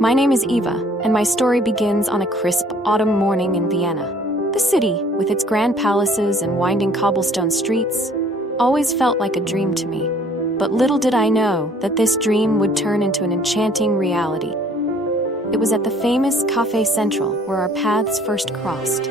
My name is Eva, and my story begins on a crisp autumn morning in Vienna. The city, with its grand palaces and winding cobblestone streets, always felt like a dream to me. But little did I know that this dream would turn into an enchanting reality. It was at the famous Café Central where our paths first crossed.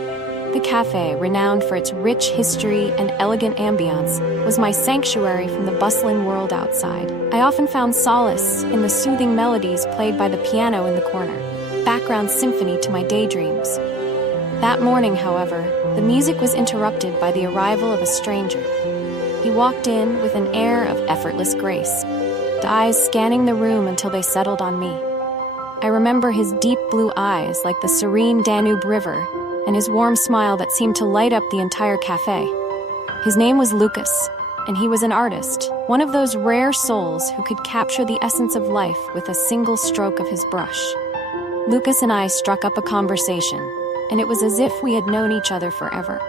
The café, renowned for its rich history and elegant ambiance, was my sanctuary from the bustling world outside. I often found solace in the soothing melodies played by the piano in the corner, background symphony to my daydreams. That morning, however, the music was interrupted by the arrival of a stranger. He walked in with an air of effortless grace, his eyes scanning the room until they settled on me. I remember his deep blue eyes like the serene Danube River, and his warm smile that seemed to light up the entire cafe. His name was Lukas, and he was an artist, one of those rare souls who could capture the essence of life with a single stroke of his brush. Lukas and I struck up a conversation, and it was as if we had known each other forever.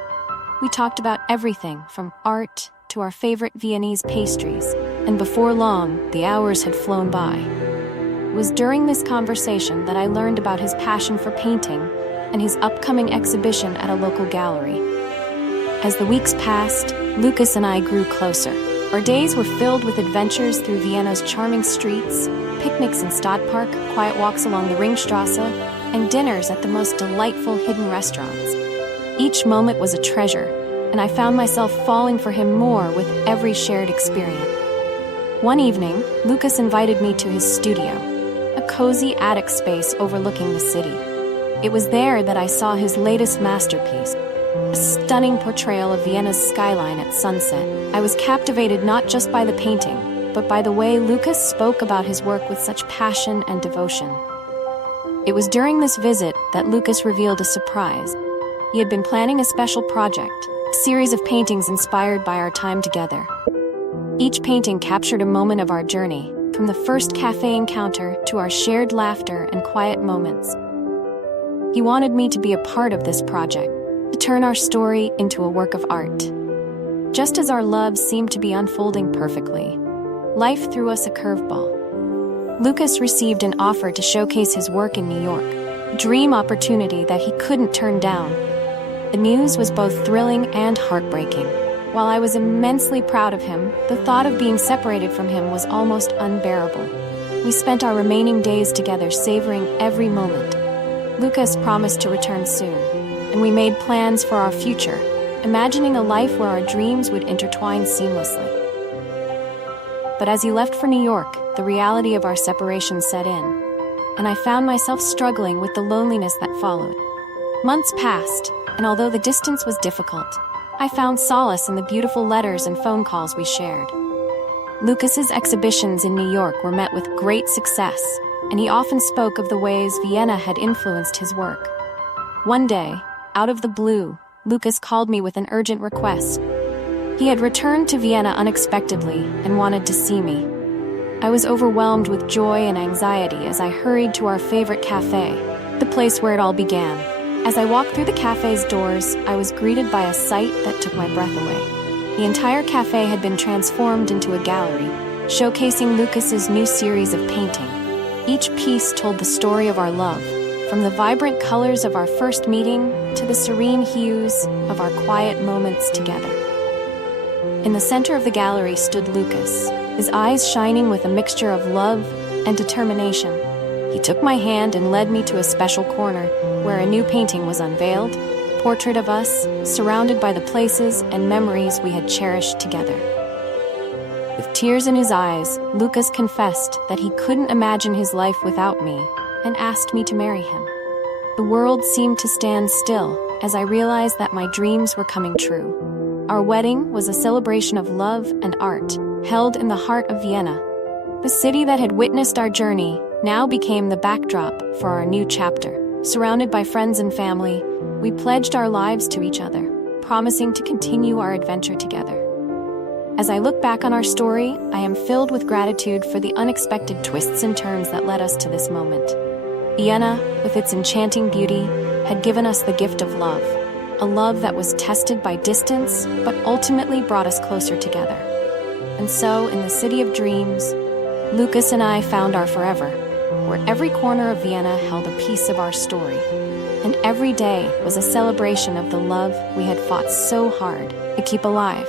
We talked about everything from art to our favorite Viennese pastries, and before long, the hours had flown by. It was during this conversation that I learned about his passion for painting and his upcoming exhibition at a local gallery. As the weeks passed, Lukas and I grew closer. Our days were filled with adventures through Vienna's charming streets, picnics in Stadtpark, quiet walks along the Ringstrasse, and dinners at the most delightful hidden restaurants. Each moment was a treasure, and I found myself falling for him more with every shared experience. One evening, Lukas invited me to his studio, a cozy attic space overlooking the city. It was there that I saw his latest masterpiece, a stunning portrayal of Vienna's skyline at sunset. I was captivated not just by the painting, but by the way Lukas spoke about his work with such passion and devotion. It was during this visit that Lukas revealed a surprise. He had been planning a special project, a series of paintings inspired by our time together. Each painting captured a moment of our journey, from the first cafe encounter to our shared laughter and quiet moments. He wanted me to be a part of this project, to turn our story into a work of art. Just as our love seemed to be unfolding perfectly, life threw us a curveball. Lukas received an offer to showcase his work in New York, a dream opportunity that he couldn't turn down. The news was both thrilling and heartbreaking. While I was immensely proud of him, the thought of being separated from him was almost unbearable. We spent our remaining days together, savoring every moment. Lukas promised to return soon, and we made plans for our future, imagining a life where our dreams would intertwine seamlessly. But as he left for New York, the reality of our separation set in, and I found myself struggling with the loneliness that followed. Months passed, and although the distance was difficult, I found solace in the beautiful letters and phone calls we shared. Lukas's exhibitions in New York were met with great success, and he often spoke of the ways Vienna had influenced his work. One day, out of the blue, Lukas called me with an urgent request. He had returned to Vienna unexpectedly and wanted to see me. I was overwhelmed with joy and anxiety as I hurried to our favorite cafe, the place where it all began. As I walked through the cafe's doors, I was greeted by a sight that took my breath away. The entire cafe had been transformed into a gallery, showcasing Lukas's new series of paintings. Each piece told the story of our love, from the vibrant colors of our first meeting to the serene hues of our quiet moments together. In the center of the gallery stood Lukas, his eyes shining with a mixture of love and determination. He took my hand and led me to a special corner where a new painting was unveiled, a portrait of us, surrounded by the places and memories we had cherished together. With tears in his eyes, Lukas confessed that he couldn't imagine his life without me and asked me to marry him. The world seemed to stand still as I realized that my dreams were coming true. Our wedding was a celebration of love and art, held in the heart of Vienna. The city that had witnessed our journey now became the backdrop for our new chapter. Surrounded by friends and family, we pledged our lives to each other, promising to continue our adventure together. As I look back on our story, I am filled with gratitude for the unexpected twists and turns that led us to this moment. Vienna, with its enchanting beauty, had given us the gift of love, a love that was tested by distance, but ultimately brought us closer together. And so, in the city of dreams, Lukas and I found our forever, where every corner of Vienna held a piece of our story. And every day was a celebration of the love we had fought so hard to keep alive.